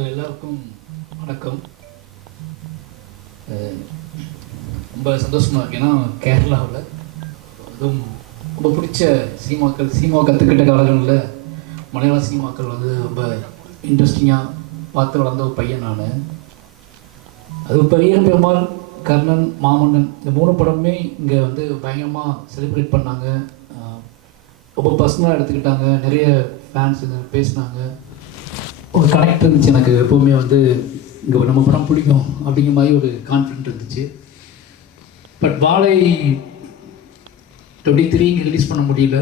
எல்லாருக்கும் வணக்கம். ரொம்ப சந்தோஷமாக இருக்கு. ஏன்னா கேரளாவில் அதுவும் ரொம்ப பிடிச்ச சினிமாக்கள் சினிமா கற்றுக்கிட்ட காலங்களில் மலையாள சினிமாக்கள் வந்து ரொம்ப இன்ட்ரெஸ்டிங்காக பார்த்து வளர்ந்த ஒரு பையன் நான். அது பெரிய பெருமாள் கர்ணன் மாமன்னன் இந்த மூணு படமுமே இங்கே வந்து பயங்கரமாக செலிப்ரேட் பண்ணாங்க. ரொம்ப பர்சனலாக எடுத்துக்கிட்டாங்க. நிறைய ஃபேன்ஸ் பேசினாங்க. ஒரு கனெக்ட் இருந்துச்சு எனக்கு எப்போவுமே வந்து இங்கே நம்ம படம் பிடிக்கும் அப்படிங்கிற மாதிரி ஒரு கான்ஃபிடென்ட் இருந்துச்சு. பட் வாழை டுவெண்ட்டி த்ரீ இங்கே ரிலீஸ் பண்ண முடியல.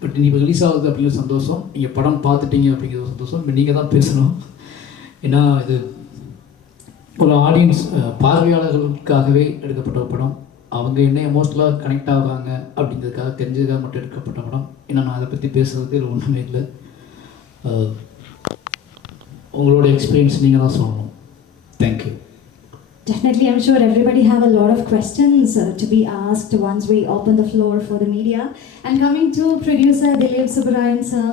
பட் இப்போ ரிலீஸ் ஆகுது அப்படிங்கிற சந்தோஷம். நீங்கள் படம் பார்த்துட்டீங்க அப்படிங்கிற ஒரு சந்தோஷம். இப்போ நீங்கள் தான் பேசணும். ஏன்னா இது ஒரு ஆடியன்ஸ் பார்வையாளர்களுக்காகவே எடுக்கப்பட்ட ஒரு படம். அவங்க என்ன எமோஷ்னலாக கனெக்ட் ஆகுறாங்க அப்படிங்கிறதுக்காக தெரிஞ்சதுக்காக மட்டும் எடுக்கப்பட்ட படம். ஏன்னா நான் அதை பற்றி பேசுறதுக்கு இதில் ஒன்றுமே இல்லை உங்களோட எக்ஸ்பீரியன்ஸ் நீங்கள் தான் சொல்லணும் thank you Definitely, I'm sure everybody have a lot of questions uh, to be asked once we open the floor for the media. And coming to producer Dilip Subarayan sir,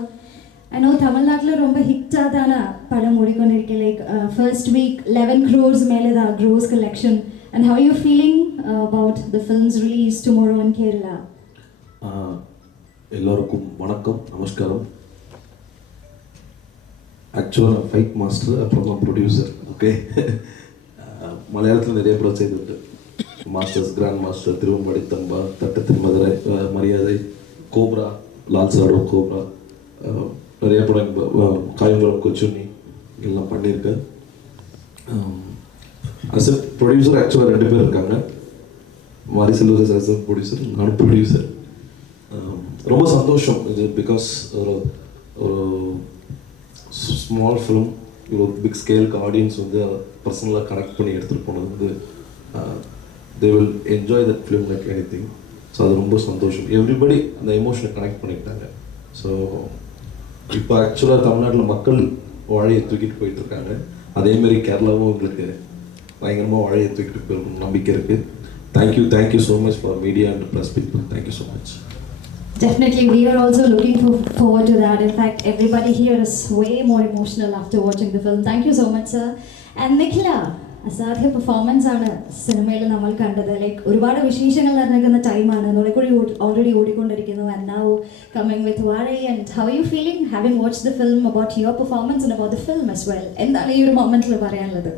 I know Tamil Nadu ரொம்ப ஹிட்டாதான படம் ஓடிக்கொண்டிருக்கு like first week eleven crores மேலே தான் gross collection and how you feeling about the films release tomorrow in Kerala ஆஹ் எல்லோருக்கும் வணக்கம் நமஸ்காரம் ஆக்சுவலாக fight master அப்புறமா producer okay மலையாளத்தில் நிறைய படம் செய்துட்டு மாஸ்டர்ஸ் கிராண்ட் மாஸ்டர் திருவம்படி தம்பா தட்டு திருமதுரை மரியாதை கோப்ரா லால் சாடோ கோப்ரா நிறைய படம் காயங்குளம் கொச்சுண்ணி எல்லாம் பண்ணியிருக்கேன். அஸ் ப்ரொடியூசர் ஆக்சுவலாக ரெண்டு பேர் இருக்காங்க. மாரி செல்வரஸ் அஸ் ப்ரொடியூசர் நானும் ப்ரொடியூசர் ரொம்ப சந்தோஷம். இது பிகாஸ் ஒரு ஒரு ஸ்மால் ஃபிலிம் இவ்வளோ பிக் ஸ்கேலுக்கு ஆடியன்ஸ் வந்து பர்சனலாக கனெக்ட் பண்ணி எடுத்துகிட்டு போனது வந்து they will enjoy that film like anything so அது ரொம்ப சந்தோஷம். எவ்ரிபடி அந்த எமோஷனை கனெக்ட் பண்ணிக்கிட்டாங்க. ஸோ இப்போ ஆக்சுவலாக தமிழ்நாட்டில் மக்கள் வாழையை தூக்கிட்டு போயிட்டுருக்காங்க அதேமாரி கேரளாவும் எங்களுக்கு பயங்கரமாக வாழையை தூக்கிட்டு போயிருக்கும் நம்பிக்கை இருக்குது thank you thank you so much for media and plus people thank you so much Definitely, we are also looking for, forward to that. In fact, everybody here is way more emotional after watching the film. Thank you so much, sir. And Nikhila, അസാധ്യ performance ആണ് സിനിമയിൽ നമ്മൾ കണ്ടത്. Like ഒരുപാട് വിശേഷങ്ങൾ നിറഞ്ഞിരിക്കുന്ന ടൈമാണ് Nunakkuzhi already ഓടിക്കൊണ്ടിരിക്കുന്നു. And now coming with Vaazha and how you feeling having watch the film about your performance and about the film as well എന്താണ് ഈ ഒരു മൊമെന്റിൽ പറയാനുള്ളത്?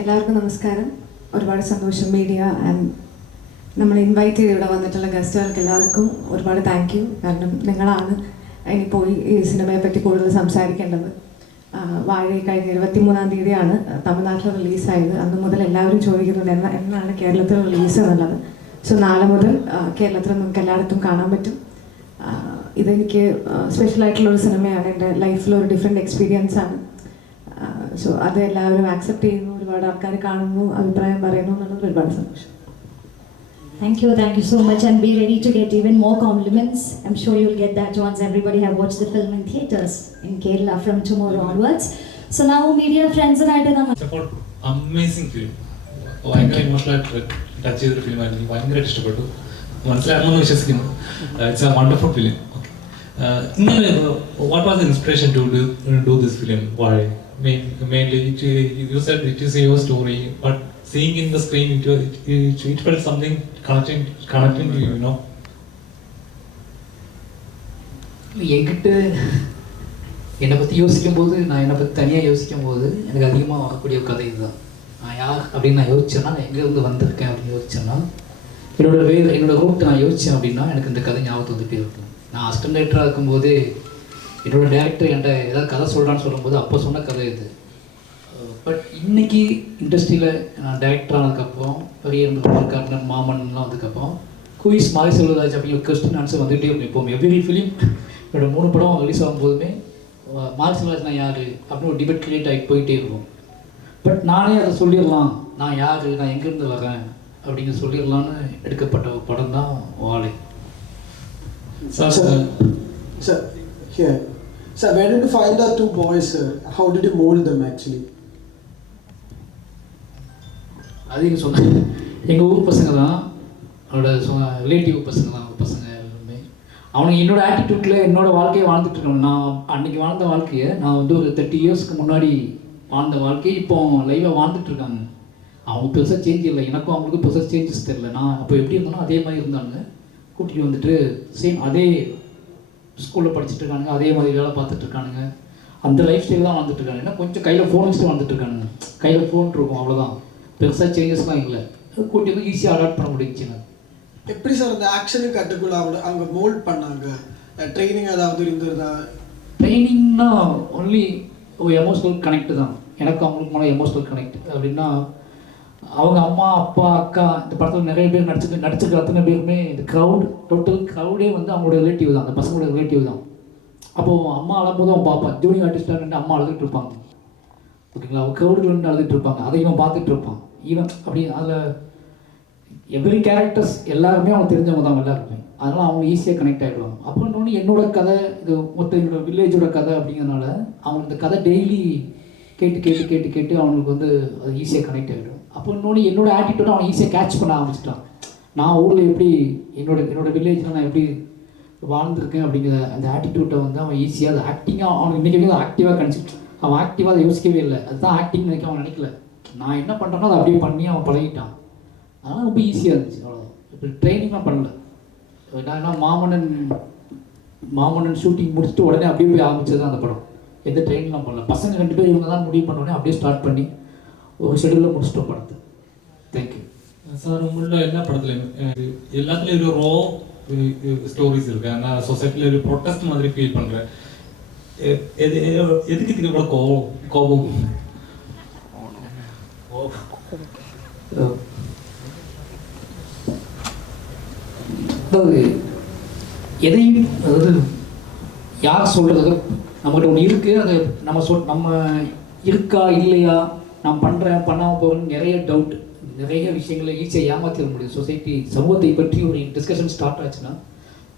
എല്ലാവർക്കും നമസ്കാരം. ഒരുപാട് സന്തോഷം മീഡിയ ആൻഡ് നമ്മൾ ഇൻവൈറ്റ് ചെയ്ത് ഇവിടെ വന്നിട്ടുള്ള ഗസ്റ്റുകൾക്ക് എല്ലാവർക്കും ഒരുപാട് താങ്ക് യു കാരണം നിങ്ങളാണ് ഇനി പോയി ഈ സിനിമയെ പറ്റി കൂടുതൽ സംസാരിക്കേണ്ടത്. വാഴ കഴിഞ്ഞ ഇരുപത്തി മൂന്നാം തീയതിയാണ് തമിഴ്നാട്ടിൽ റിലീസായത് അന്ന് മുതൽ എല്ലാവരും ചോദിക്കുന്നുണ്ട് എന്നാ എന്നാണ് കേരളത്തിൽ റിലീസ് എന്നുള്ളത്? സോ നാളെ മുതൽ കേരളത്തിൽ നമുക്ക് എല്ലായിടത്തും കാണാൻ പറ്റും. ഇതെനിക്ക് സ്പെഷ്യലായിട്ടുള്ള ഒരു സിനിമയാണ് എന്റെ ലൈഫിൽ ഒരു ഡിഫറെന്റ് എക്സ്പീരിയൻസ് ആണ്. സോ അത് എല്ലാവരും ആക്സെപ്റ്റ് ചെയ്യുന്നു. ഒരുപാട് ആൾക്കാർ കാണുന്നു അഭിപ്രായം പറയുന്നു എന്നുള്ളത് ഒരുപാട് സന്തോഷം. Thank you, thank you so much, and be ready to get even more compliments. I'm sure you'll get that once everybody have watched the film in theaters in Kerala from tomorrow onwards. So now, media friends and I നമ്മൾ അപ്പോൾ amazing film ഭയങ്കര ഇമോഷണലായിട്ട് touch ചെയ്തൊരു ഫിലിമായിരുന്നു എനിക്ക് ഭയങ്കരമായിട്ട് ഇഷ്ടപ്പെട്ടു മനസ്സിലാക്കണമെന്ന് വിശ്വസിക്കുന്നു it's a wonderful film okay ഇങ്ങനെ what was inspiration to do this film Vaazha main mainly it you said it is your story but seeing in the screen, it, was, it, it, it felt something connected, connected to you, you know. என்கிட்ட என்னை பற்றி யோசிக்கும் போது நான் என்னை பற்றி தனியாக யோசிக்கும் போது எனக்கு அதிகமாக வரக்கூடிய ஒரு கதை இதுதான். நான் யார் அப்படின்னு நான் யோசிச்சேன்னா நான் எங்கேருந்து வந்திருக்கேன் அப்படின்னு யோசிச்சேன்னா என்னோட வேறு என்னோடய ரூட் நான் யோசித்தேன் அப்படின்னா எனக்கு இந்த கதை ஞாபகத்தை வந்துட்டே இருக்கும். நான் அசிஸ்டன்ட் டைரக்டராக இருக்கும்போது என்னோட டேரக்டர் என்கிட்ட ஏதாவது கதை சொல்கிறான்னு சொல்லும்போது அப்போ சொன்ன கதை இது. பட் இன்னைக்கு இண்டஸ்ட்ரியில் நான் டைரக்டர் ஆனதுக்கப்புறம் பெரிய கர்ணன் மாமன்லாம் வந்ததுக்கப்புறம் குயிஸ் மாரி செல்வராஜ் அப்படிங்கிற கொஸ்டின் ஆன்சர் வந்துகிட்டே இருக்கும் இப்போ எவ்ரி ஃபிலிம் என்னோட மூணு படம் ரிலீஸ் ஆகும்போதுமே மாரி செல்வராஜ் நான் யார்? அப்படின்னு ஒரு டிபேட் கிரியேட் ஆகி போயிட்டே இருக்கும். பட் நானே அதை சொல்லிடலாம். நான் யார்? நான் எங்கேருந்து வரேன் அப்படிங்கிற சொல்லிடலான்னு எடுக்கப்பட்ட ஒரு படம் தான் Vaazhai. Sir Sir, here. Sir, where did you find the two boys, sir? How did you mold them actually? அது எங்கள் சொந்த எங்கள் ஊர் பசங்க தான் அவனோட ரிலேட்டிவ் பசங்க தான் அவங்க பசங்க எல்லாருமே. அவனுக்கு என்னோட ஆட்டிடியூட்டில் என்னோட வாழ்க்கையை வாழ்ந்துட்டு இருக்காங்க. நான் அன்னைக்கு வாழ்ந்த வாழ்க்கையை நான் வந்து ஒரு தேர்ட்டி இயர்ஸ்க்கு முன்னாடி வாழ்ந்த வாழ்க்கையை இப்போ லைவாக வாழ்ந்துட்டு இருக்காங்க. அவங்க பெருசாக சேஞ்ச் இல்லை. எனக்கும் அவங்களுக்கும் பெருசாக சேஞ்சஸ் தெரில நான் அப்போ எப்படி இருந்தாலும் அதே மாதிரி இருந்தாங்க. கூட்டிகிட்டு வந்துட்டு சேம் அதே ஸ்கூலில் படிச்சுட்டு இருக்கானுங்க. அதே மாதிரி வேலை பார்த்துட்டு இருக்கானுங்க. அந்த லைஃப் ஸ்டைல் தான் வாழ்ந்துட்டு இருக்காங்க ஏன்னா கொஞ்சம் கையில் ஃபோன் வச்சுட்டு வந்துட்டு இருக்கானுங்க. கையில் ஃபோன் இருக்கும் அவ்வளோதான் பெருசாக சேஞ்சஸ்லாம் இல்லை. கூட்டி வந்து ஈஸியாக அடாப்ட் பண்ண முடிஞ்சுங்க எப்படி சார் அந்த ஆக்ஷனுக்கு கட்டுக்குள்ள அவங்க அவங்க மோல்ட் பண்ணாங்க? ட்ரைனிங் ஏதாவது இருந்ததா? ட்ரைனிங்னா ஒன்லி ஒரு எமோஷனல் கனெக்ட் தான். எனக்கு அவங்களுக்கு மேலே எமோஷனல் கனெக்ட் அப்படின்னா அவங்க அம்மா அப்பா அக்கா இந்த படத்தில் நிறைய பேர் நடிச்சு நடிச்சிருக்க அத்தனை பேருமே இந்த க்ரௌட் டோட்டல் க்ரௌடே வந்து அவங்களோட ரிலேட்டிவ் தான். அந்த பசங்களோட ரிலேட்டிவ் தான். அப்போது அம்மா அழும்போது அவன் பார்ப்பான். ஜூனியர் ஆர்டிஸ்டாக நின்று அம்மா அழுதுட்டு இருப்பாங்க. ஓகேங்களா? அவன் க்ரௌடில் நின்று அழுதுட்டு இருப்பாங்க. அதை இவன் பார்த்துட்டு இருப்பான். ஈவன் அப்படி அதில் எவ்ரி கேரக்டர்ஸ் எல்லாருமே அவங்க தெரிஞ்சவங்க தான் எல்லாருமே. அதனால் அவங்க ஈஸியாக கனெக்ட் ஆகிடுவாங்க அப்புறம் இன்னொன்று என்னோட கதை இது மொத்த என்னோட வில்லேஜோட கதை அப்படிங்கிறனால அவங்களுக்கு இந்த கதை டெய்லி கேட்டு கேட்டு கேட்டு கேட்டு அவங்களுக்கு வந்து அது ஈஸியாக கனெக்ட் ஆகிடும் அப்போ இன்னொன்று என்னோட ஆட்டிடியூட் அவன் ஈஸியாக கேட்ச் பண்ண ஆரம்பிச்சிட்டான் நான் ஊரில் எப்படி என்னோட என்னோட வில்லேஜில் நான் எப்படி வாழ்ந்துருக்கேன் அப்படிங்கிற அந்த ஆட்டிடியூட்டை வந்து அவன் ஈஸியாக அது ஆக்டிங்காக அவன் இன்றைக்கி ஆக்டிவாக கணிச்சு அவன் ஆக்டிவாக அதை யோசிக்கவே இல்லை. அதுதான் ஆக்டிங் நினைக்க அவன் நினைக்கல. நான் என்ன பண்ணுறேனோ அதை அப்படியே பண்ணி அவன் பழகிட்டான். அதனால் ரொம்ப ஈஸியாக இருந்துச்சு அவ்வளோதான் இப்போ ட்ரைனிங்லாம் பண்ணல. நான் என்ன மாமன்னன் மாமன்னன் ஷூட்டிங் முடிச்சுட்டு உடனே அப்படியே போய் ஆரம்பிச்சது தான் அந்த படம். எந்த ட்ரைனிங்லாம் பண்ணல. பசங்க ரெண்டு பேர் இவங்க தான் முடிவு பண்ண உடனே அப்படியே ஸ்டார்ட் பண்ணி ஒரு ஷெடியூலில் முடிச்சிட்டோம் படத்தை. தேங்க்யூ சார் உங்களோட எல்லா படத்துலையும் எல்லாத்துலேயும் ஒரு ரோ ஸ்டோரிஸ் இருக்கு. நான் சொசைட்டியில் ஒரு ப்ரொட்டஸ்ட் மாதிரி ஃபீல் பண்ணுறேன் எது எதுக்கு இதுக்கு இவ்வளோ கோபம் கோபம்? அதாவது எதையும் அதாவது யார் சொல்கிறது நம்மகிட்ட ஒன்று இருக்குது அது நம்ம சொல் நம்ம இருக்கா இல்லையா நான் பண்ணுறேன் பண்ணாமல் போகணும் நிறைய டவுட் நிறைய விஷயங்களை ஈஸியாக ஏமாற்றிட முடியும். சொசைட்டி சமூகத்தை பற்றி ஒரு டிஸ்கஷன் ஸ்டார்ட் ஆச்சுன்னா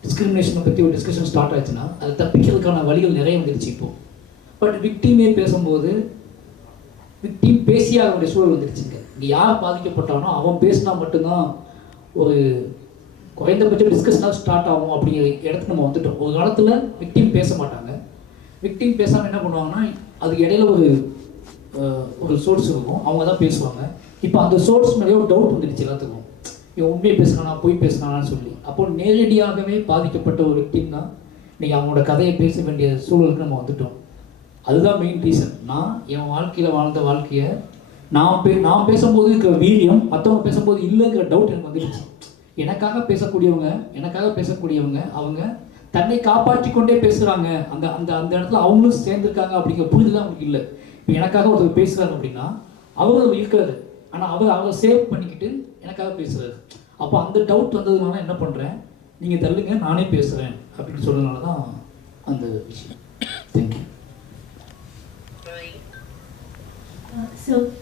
டிஸ்கிரிமினேஷனை பற்றி ஒரு டிஸ்கஷன் ஸ்டார்ட் ஆச்சுன்னா அதை தப்பிக்கிறதுக்கான வழிகள் நிறைய வந்துருச்சு இப்போது பட் விக்டிமே பேசும்போது விக்டிம் பேசியாக வேண்டிய சூழல் வந்துடுச்சுங்க இங்கே. யார் பாதிக்கப்பட்டானோ அவன் பேசினா மட்டும்தான் ஒரு குறைந்தபட்சம் டிஸ்கஷனாக ஸ்டார்ட் ஆகும் அப்படிங்கிற இடத்துக்கு நம்ம வந்துட்டோம். ஒரு காலத்தில் விக்டிம் பேச மாட்டாங்க. விக்டிம் பேசாமல் என்ன பண்ணுவாங்கன்னா அதுக்கு இடையில ஒரு ஒரு சோர்ஸ் இருக்கும். அவங்க தான் பேசுவாங்க. இப்போ அந்த சோர்ஸ் மேலேயே ஒரு டவுட் வந்துடுச்சு எல்லாத்துக்கும். இவன் உண்மையை பேசுகிறானா பொய் பேசுகிறானான்னு சொல்லி. அப்போ நேரடியாகவே பாதிக்கப்பட்ட ஒரு விக்டிம் தான். இன்றைக்கி அவங்களோட கதையை பேச வேண்டிய சூழலுக்கு நம்ம வந்துட்டோம். அதுதான் மெயின் ரீசன் நான் என் வாழ்க்கையில் வாழ்ந்த வாழ்க்கையை நான் பே நான் பேசும்போது இருக்கிற வீரியம் மற்றவங்க பேசும்போது இல்லைங்கிற டவுட் எனக்கு வந்துடுச்சு. எனக்காக பேசக்கூடியவங்க எனக்காக பேசக்கூடியவங்க அவங்க தன்னை காப்பாற்றி கொண்டே பேசுகிறாங்க அந்த அந்த அந்த இடத்துல அவங்களும் சேர்ந்துருக்காங்க அப்படிங்கிற புரிதல் அவங்களுக்கு இல்லை. இப்போ எனக்காக ஒருத்தர் பேசுகிறாங்க அப்படின்னா அவர் இருக்கிறது இருக்கிறாரு ஆனால் அவர் அவரை சேவ் பண்ணிக்கிட்டு எனக்காக பேசுகிறாரு அப்போ அந்த டவுட் வந்ததுனால என்ன பண்ணுறேன் நீங்கள் தள்ளுங்க நானே பேசுகிறேன் அப்படின்னு சொன்னதுனால தான் அந்த விஷயம். So,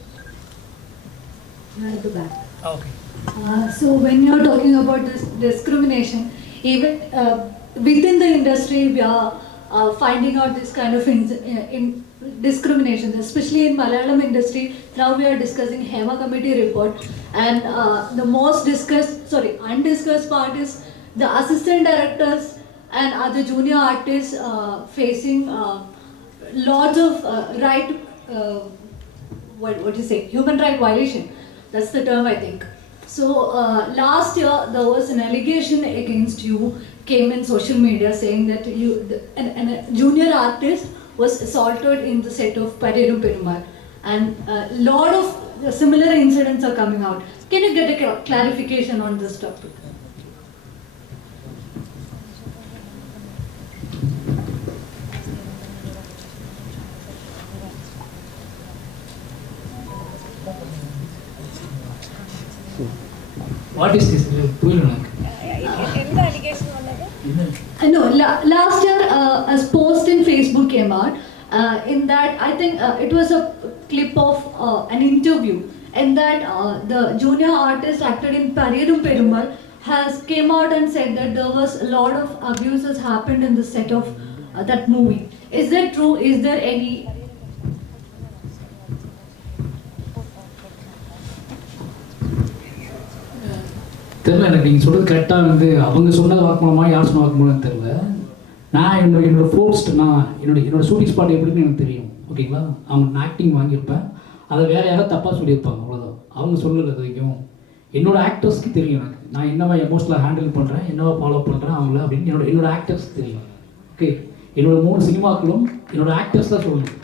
at the back. Okay. Uh, so when you're talking about this discrimination, even uh, within the industry, we are uh, finding out this kind of in, in discriminations, especially in Malayalam industry. Now we are discussing Hema committee report, and uh, the most discussed, sorry, undiscussed part is the assistant directors and other junior artists uh, facing uh, lots of uh, right. Uh, what, what do you say, human right violation. That's the term I think. So uh, last year there was an allegation against you came in social media saying that you the, an, an, a junior artist was assaulted in the set of Paredu Perumal and a lot of similar incidents are coming out. Can you get a clarification on this topic? What is this? This uh, No, la last year uh, a post in Facebook came out. Uh, in that, I think uh, it was a clip of uh, an interview. and that uh, the junior artist acted in Paridum Perumal has came out and said that there was a lot of abuses happened in the set of uh, that movie. Is that true? Is there any தெரில எனக்கு நீங்கள் சொல்கிறது கரெக்டாக வந்து அவங்க சொன்னது வாக்குமூலமா யார் சொன்ன வாக்குமூலம் தெரில நான் என்னோட என்னோட ஃபோர்ஸ்ட் நான் என்னோட என்னோட ஷூட்டிங் ஸ்பாட் எப்படின்னு எனக்கு தெரியும். ஓகேங்களா அவங்க நான் ஆக்டிங் வாங்கியிருப்பேன். அதை வேற யாராவது தப்பாக சொல்லியிருப்பாங்க அவ்வளோதான் அவங்க சொல்லல வரைக்கும். என்னோட ஆக்டர்ஸ்க்கு தெரியும் எனக்கு. நான் என்னவா எமோஷனலாக ஹேண்டில் பண்ணுறேன் என்னவா ஃபாலோ பண்ணுறேன் அவங்கள அப்படின்னு என்னோட என்னோட ஆக்டர்ஸ்க்கு தெரியும். ஓகே என்னோட மூணு சினிமாக்களும் என்னோட ஆக்டர்ஸ் தான் சொல்லணும்.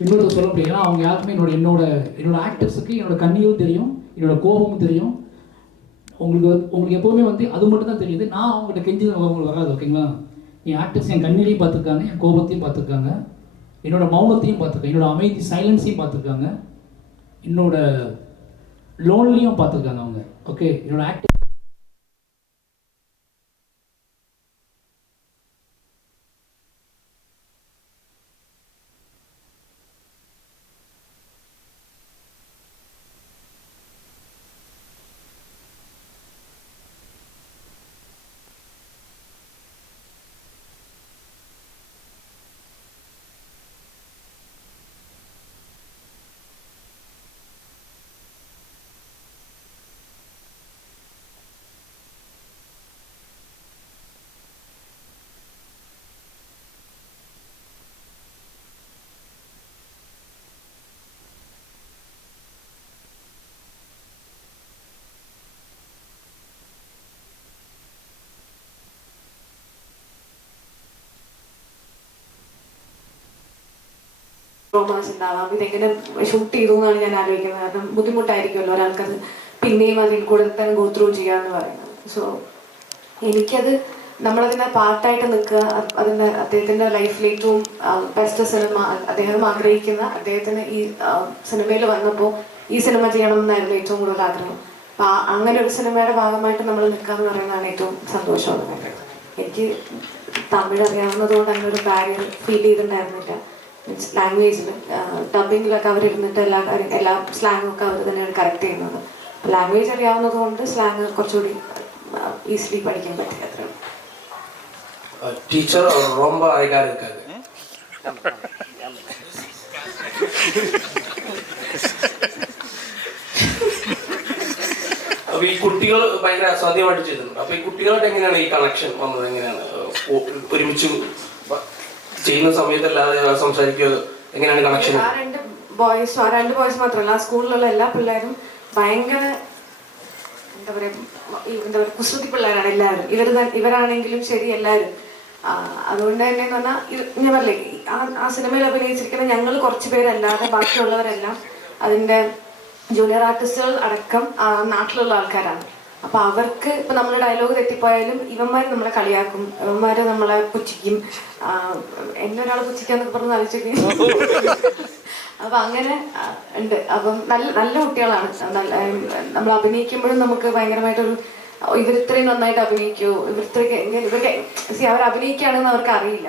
இன்னொருத்த சொல்ல முடியும். ஏன்னா அவங்க யாருக்குமே என்னோட என்னோட என்னோட ஆக்டர்ஸுக்கு என்னோட கண்ணியும் தெரியும் என்னோட கோபமும் தெரியும். உங்களுக்கு உங்களுக்கு எப்போவுமே வந்து அது மட்டும் தான் தெரியுது. நான் அவங்ககிட்ட கெஞ்சி உங்களுக்கு வராது ஓகேங்களா என் ஆக்டர்ஸ் என் கண்ணிலையும் பார்த்துருக்காங்க என் கோபத்தையும் பார்த்துருக்காங்க. என்னோட மௌனத்தையும் பார்த்துருக்காங்க. என்னோட அமைதி சைலன்ஸையும் பார்த்துருக்காங்க. என்னோட லோன்லையும் பார்த்துருக்காங்க அவங்க ஓகே என்னோட ஆக்டர் റൊമാൻസ് ഉണ്ടാവാം. ഇതെങ്ങനെ ഷൂട്ട് ചെയ്തു എന്നാണ് ഞാൻ ആലോചിക്കുന്നത്. കാരണം ബുദ്ധിമുട്ടായിരിക്കുമല്ലോ ഒരാൾക്കത് പിന്നെയും അതിൽ കൂടെ തന്നെ ഗോത്രവും ത്രൂ ചെയ്യാന്ന് പറയുന്നത്. സോ എനിക്കത് നമ്മളതിനെ പാർട്ടായിട്ട് നിൽക്കുക അതിന്റെ അദ്ദേഹത്തിന്റെ ലൈഫിൽ ഏറ്റവും ബെസ്റ്റ് സിനിമ അദ്ദേഹം ആഗ്രഹിക്കുന്ന അദ്ദേഹത്തിന് ഈ സിനിമയിൽ വന്നപ്പോൾ ഈ സിനിമ ചെയ്യണമെന്നായിരുന്നു ഏറ്റവും കൂടുതൽ ആഗ്രഹം. അപ്പം അങ്ങനെ ഒരു സിനിമയുടെ ഭാഗമായിട്ട് നമ്മൾ നിൽക്കുക എന്ന് പറയുന്നതാണ് ഏറ്റവും സന്തോഷമുള്ള എനിക്ക് തമിഴ് അറിയാവുന്നതുകൊണ്ട് അങ്ങനെ ഒരു കാര്യം ഫീൽ ചെയ്തിട്ടുണ്ടായിരുന്നില്ല. മീൻസ് ലാംഗ്വേജിൽ ഡബിങ്ങിലൊക്കെ അവരിരുന്നിട്ട് എല്ലാ കാര്യം എല്ലാ സ്ലാങ്ങും ഒക്കെ അവർ തന്നെയാണ് കറക്റ്റ് ചെയ്യുന്നത് ലാംഗ്വേജ് അറിയാവുന്നത് കൊണ്ട് സ്ലാങ് കുറച്ചുകൂടി ഈസിലി പഠിക്കാൻ പറ്റി അത്രേ ഉള്ളൂ. டீச்சர் ரொம்ப அழகா இருக்காரு അപ്പൊ ഈ കുട്ടികൾ ഭയങ്കര അസാധ്യമായിട്ട് ചെയ്തിട്ടുണ്ട് അപ്പൊ ഈ കുട്ടികളായിട്ട് എങ്ങനെയാണ് ഈ കണക്ഷൻ വന്നത് എങ്ങനെയാണ് ഒ- ഒരുമിച്ച് വ- ചെയ്യുന്ന സമയത്തല്ലാതെ സംസാരിക്കുക എങ്ങനെയാണ് കണക്ഷൻ ആ രണ്ട് ബോയ്സ് ആ രണ്ട് ബോയ്സ് മാത്രമല്ല സ്കൂളിലുള്ള എല്ലാ പിള്ളേരും ഭയങ്കര എന്താ പറയാ ഈ എന്താ പറയുക കുസൃതി പിള്ളേരാണ് എല്ലാവരും. ഇവർ ഇവരാണെങ്കിലും ശരി എല്ലാവരും. അതുകൊണ്ട് തന്നെ എന്ന് പറഞ്ഞാൽ ഞാൻ പറഞ്ഞേ ആ സിനിമയിൽ അഭിനയിച്ചിരിക്കുന്ന ഞങ്ങൾ കുറച്ച് പേരല്ലാതെ ബാക്കിയുള്ളവരെല്ലാം അതിന്റെ ജൂനിയർ ആർട്ടിസ്റ്റുകൾ അടക്കം നാട്ടിലുള്ള ആൾക്കാരാണ്. അപ്പൊ അവർക്ക് ഇപ്പൊ നമ്മൾ ഡയലോഗ് തെറ്റിപ്പോയാലും ഇവന്മാർ നമ്മളെ കളിയാക്കും. ഇവന്മാര് നമ്മളെ പുച്ഛിക്കും. എന്നെ ഒരാൾ പുച്ഛിക്കാന്നൊക്കെ പറഞ്ഞ് ആലോചിക്കും അപ്പൊ അങ്ങനെ ഉണ്ട്. അപ്പം നല്ല നല്ല കുട്ടികളാണ്. നല്ല നമ്മൾ അഭിനയിക്കുമ്പോഴും നമുക്ക് ഭയങ്കരമായിട്ടൊരു ഇവരിത്രയും നന്നായിട്ട് അഭിനയിക്കുമോ ഇവരിത്രയ്ക്ക് ഇവർക്ക് see, അവർ അഭിനയിക്കുകയാണെന്ന് അവർക്ക് അറിയില്ല.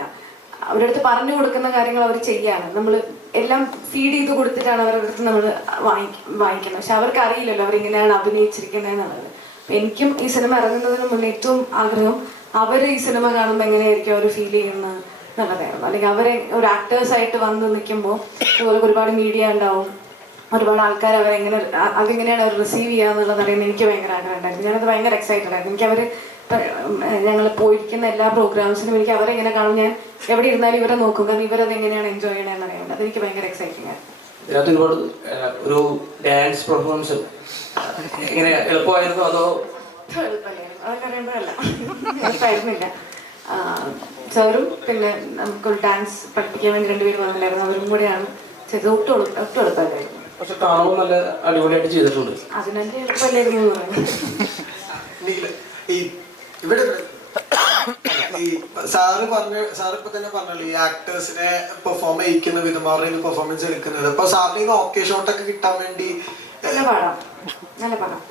അവരുടെ അടുത്ത് പറഞ്ഞു കൊടുക്കുന്ന കാര്യങ്ങൾ അവർ ചെയ്യാണ്. നമ്മൾ എല്ലാം ഫീഡ് ചെയ്ത് കൊടുത്തിട്ടാണ് അവരുടെ അടുത്ത് നമ്മൾ വാങ്ങിക്കുന്നത് പക്ഷെ അവർക്ക് അറിയില്ലല്ലോ അവരിങ്ങനെയാണ് അഭിനയിച്ചിരിക്കുന്നത് എന്നുള്ളത് എനിക്കും ഈ സിനിമ ഇറങ്ങുന്നതിന് മുന്നേ ഏറ്റവും ആഗ്രഹം അവർ ഈ സിനിമ കാണുമ്പോൾ എങ്ങനെയായിരിക്കും അവർ ഫീൽ ചെയ്യുന്നത് എന്നുള്ളതായിരുന്നു. അല്ലെങ്കിൽ അവരെ ഒരു ആക്ടേഴ്സ് ആയിട്ട് വന്ന് നിൽക്കുമ്പോൾ ഒരുപാട് മീഡിയ ഉണ്ടാവും. ഒരുപാട് ആൾക്കാർ അവരെങ്ങനെ അതെങ്ങനെയാണ് അവർ റിസീവ് ചെയ്യുക എന്നുള്ളത് അറിയുമ്പോൾ എനിക്ക് ഭയങ്കര ആഗ്രഹം ഉണ്ടായിരുന്നു. ഞാനത് ഭയങ്കര എക്സൈറ്റഡ് ആയിരുന്നു. എനിക്ക് അവർ ഞങ്ങൾ പോയിരിക്കുന്ന എല്ലാ പ്രോഗ്രാംസിനും എനിക്ക് അവരെങ്ങനെ കാണും ഞാൻ എവിടെ ഇരുന്നാലും ഇവരെ നോക്കും. കാരണം ഇവരത് എങ്ങനെയാണ് എൻജോയ് ചെയ്യണമെന്ന് അറിയാൻ അതെനിക്ക് ഭയങ്കര എക്സൈറ്റിംഗ് ആയിരുന്നു. ഇതിനകത്ത് ഒരു ഡാൻസ് പെർഫോമൻസ് എങ്ങനെ എളുപ്പമായിരുന്നു അതോ? സാറും പിന്നെ നമുക്കൊരു ഡാൻസ് പഠിപ്പിക്കാൻ വേണ്ടി രണ്ടുപേരും വന്നില്ലായിരുന്നു അവരും കൂടെയാണ് ചെയ്ത് ഒട്ടും ഒട്ടും എളുപ്പമല്ലായിരുന്നു. പക്ഷെ കാണുമ്പോൾ നല്ല അടിപൊളിയായിട്ട് ചെയ്തിട്ടുണ്ട്. അതിനെന്റെ എളുപ്പമല്ലായിരുന്നു ഇവിടെ ഈ സാറ് പറഞ്ഞ സാർ ഇപ്പൊ തന്നെ പറഞ്ഞല്ലോ ഈ ആക്ടേഴ്സിനെ പെർഫോം ചെയ്യിക്കുന്ന വിധം അവരുടെ പെർഫോമൻസ് എടുക്കുന്നത്. അപ്പൊ സാറിന് ഓക്കെ ഷോട്ട് ഒക്കെ കിട്ടാൻ വേണ്ടി നല്ല പടം. നല്ല പടം.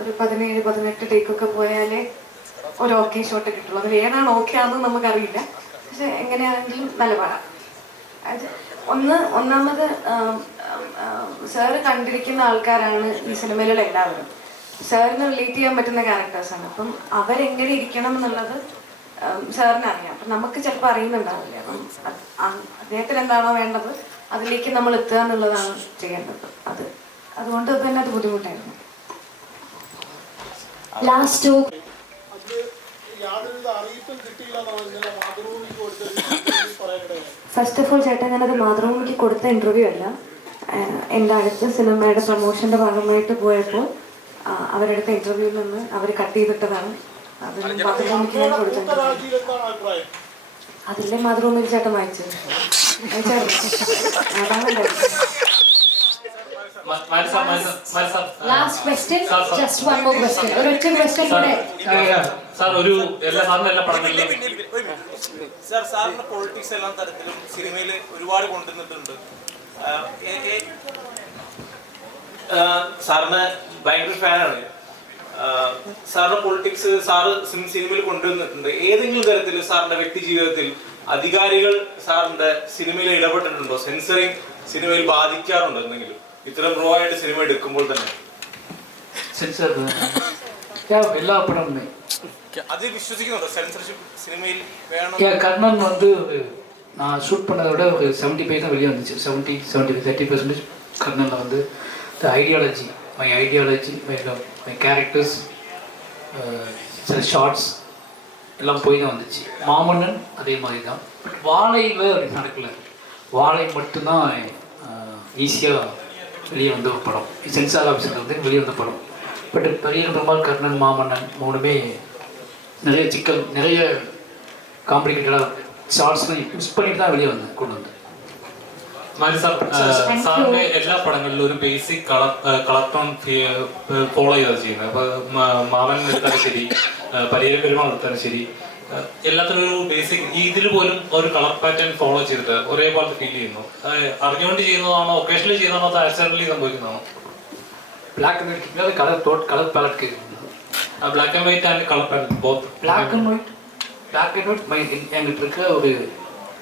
ഒരു പതിനേഴ് പതിനെട്ട് ടേക്കൊക്കെ പോയാലേ ഒരു ഓക്കെ ഷോട്ട് കിട്ടുള്ളൂ. അതിൽ ഏതാണ് ഓക്കെ ആണെന്ന് നമുക്കറിയില്ല. പക്ഷെ എങ്ങനെയാണെങ്കിലും നല്ല പടം. അത് ഒന്ന് ഒന്നാമത് സാറ് കണ്ടിരിക്കുന്ന ആൾക്കാരാണ് ഈ സിനിമയിലുള്ള എല്ലാവരും. സാറിന് റിലേറ്റ് ചെയ്യാൻ പറ്റുന്ന ക്യാരക്ടേഴ്സാണ് അപ്പം അവരെങ്ങനെ ഇരിക്കണം എന്നുള്ളത് സാറിന് അറിയാം അപ്പം നമുക്ക് ചിലപ്പോൾ അറിയുന്നുണ്ടാവില്ല? അപ്പം അദ്ദേഹത്തിന് എന്താണോ വേണ്ടത് അതിലേക്ക് നമ്മൾ എത്തുക എന്നുള്ളതാണ് ചെയ്യേണ്ടത്. അത് അതുകൊണ്ട് തന്നെ അത് ബുദ്ധിമുട്ടായിരുന്നു. ലാസ്റ്റ് ഫസ്റ്റ് ഓഫ് ഓൾ ചേട്ടാ ഞാനത് മാതൃഭൂമിക്ക് കൊടുത്ത ഇന്റർവ്യൂ അല്ല. എന്റെ അടുത്ത സിനിമയുടെ പ്രൊമോഷന്റെ ഭാഗമായിട്ട് പോയപ്പോൾ അവരെടുത്ത ഇന്റർവ്യൂവിൽ നിന്ന് അവർ കട്ട് ചെയ്തിട്ടതാണ്. അതിലും പതിനെനിക്ക് ചേട്ടൻ വായിച്ചു. Last question just one more question question ഒരു എല്ലാ പൊളിറ്റിക്സ് എല്ലാ തരത്തിലും സിനിമയിൽ ഒരുപാട് കൊണ്ടുവന്നിട്ടുണ്ട്. സാറിന് ഭയങ്കര ഫാനാണ് സാറിന് പൊളിറ്റിക്സ് സാറ് സിൻ- സിനിമയിൽ കൊണ്ടുവന്നിട്ടുണ്ട് ഏതെങ്കിലും തരത്തിൽ സാറിന്റെ വ്യക്തി ജീവിതത്തിൽ അധികാരികൾ സാറിന്റെ സിനിമയിൽ ഇടപെട്ടിട്ടുണ്ടോ സെൻസറിങ് സിനിമയിൽ ബാധിക്കാറുണ്ടോ എന്തെങ്കിലും ഇത്തരം റോ ആയിട്ട് സിനിമ എടുക്കുമ്പോൾ തന്നെ சென்சார் எல்லா படமுமே അത് വിശ്വസിക്കുന്നുണ്ടോ സെൻസർഷിപ്പ് സിനിമയിൽ വേണം ஏன் கர்ணன் வந்து ஒரு நான் ஷூட் பண்ணதை விட ஒரு செவன்ட்டி ஃபைவ் தான் வெளியே வந்துச்சு seventy seventy five thirty percentage கர்ணனில் வந்து த ideology my ideology my my characters சில ஷார்ட்ஸ் எல்லாம் போய் தான் வந்துச்சு. மாமன்னன் அதே மாதிரி தான். பட் வாழையில் அப்படி நடக்கல. வாழை மட்டும்தான் uh, ஈஸியாக வெளியே வந்த ஒரு படம். சென்சார் ஆஃபீஸில் வந்து வெளியே வந்த படம். பட் பெரிய பெருமாள் கர்ணன் மாமன்னன் மூணுமே நிறைய சிக்கல் நிறைய காம்ப்ளிகேட்டடாக ஷார்ட்ஸ்லாம் யூஸ் பண்ணிட்டு தான் வெளியே வந்தேன் கொண்டு வந்தேன் മാരി സാർ ആ, സാറിന്റെ എല്ലാ പടങ്ങളിലും ഒരു basic colour colour tone follow ചെയ്താണ് ചെയ്യുന്നത് അപ്പൊ മ- മാമൻ എടുത്താലും ശരി പരിഹര പെരുമാൾ എടുത്താലും ശരി ആ, എല്ലാത്തിനും ഒരു ബേസിക് ഇതിൽ പോലും ഒരു കളർ പാറ്റേൺ ഫോളോ ചെയ്തിട്ട് ഒരേപോലെ ഫീൽ ചെയ്യുന്നു ആ, അറിഞ്ഞുകൊണ്ട് ചെയ്യുന്നതാണോ ഒക്കേഷനിൽ ചെയ്യുന്നതാണോ അതോ accidentally സംഭവിക്കുന്നതാണോ black and white colour dot colour palette கேட்குது black and white and colour pattern both black and white black and white my என்கிட்ட இருக்க ஒரு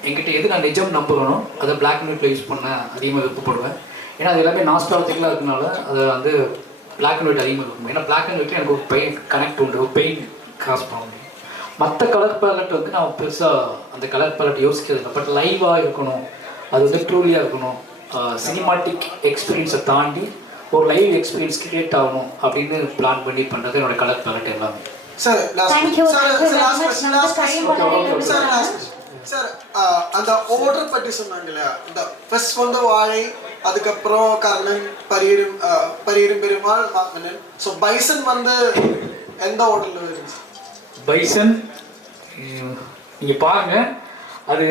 என்கிட்ட எது நான் நிஜம் நம்புகிறனோ அதை பிளாக் அண்ட் ஒயிட்டில் யூஸ் பண்ண அதிகமாக விருப்பப்படுவேன். ஏன்னா அது எல்லாமே நாஸ்டாலஜிக்கலாக இருக்கனால அதை வந்து பிளாக் அண்ட் ஒயிட் அதிகமாக இருக்கும் ஏன்னா பிளாக் அண்ட் ஒயிட்டில் எனக்கு ஒரு பெயின் கனெக்ட் உண்டு ஒரு பெயின் கிராஸ் பண்ண முடியும். மற்ற கலர் பேலட் வந்து நான் பெருசாக அந்த கலர் பேலட் யோசிக்கிறதில்லை. பட் லைவாக இருக்கணும். அது வந்து ட்ரூலியாக இருக்கணும். சினிமாட்டிக் எக்ஸ்பீரியன்ஸை தாண்டி ஒரு லைவ் எக்ஸ்பீரியன்ஸ் கிரியேட் ஆகணும் அப்படின்னு பிளான் பண்ணி பண்ணுறது என்னோட கலர் பேலட் எல்லாமே. Sir last sir last sir last sir last sir அந்த ஆர்டர் பற்றி சொன்னாங்க இல்லையா இந்த ஃபர்ஸ்ட் வந்து வாழை அதுக்கப்புறம் கர்ணன் பரியரும் பரியரும் பெருமாள் மாமன்னன். ஸோ பைசன் வந்து எந்த ஆர்டர்ல வருது? பைசன் நீங்கள் பாருங்கள் அது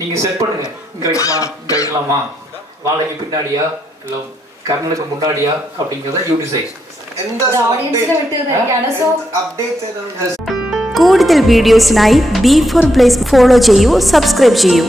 நீங்கள் செட் பண்ணுங்கள் இங்கே வைக்கலாம்? இங்கே வைக்கலாமா? வாழைக்கு பின்னாடியா? இல்லை கர்ணனுக்கு முன்னாடியா? அப்படிங்கிறத யூ டிசைட் எந்த ഒരു കൂടുതൽ വീഡിയോസിനായി ബി ഫോർ പ്ലേസ് ഫോളോ ചെയ്യൂ സബ്സ്ക്രൈബ് ചെയ്യൂ.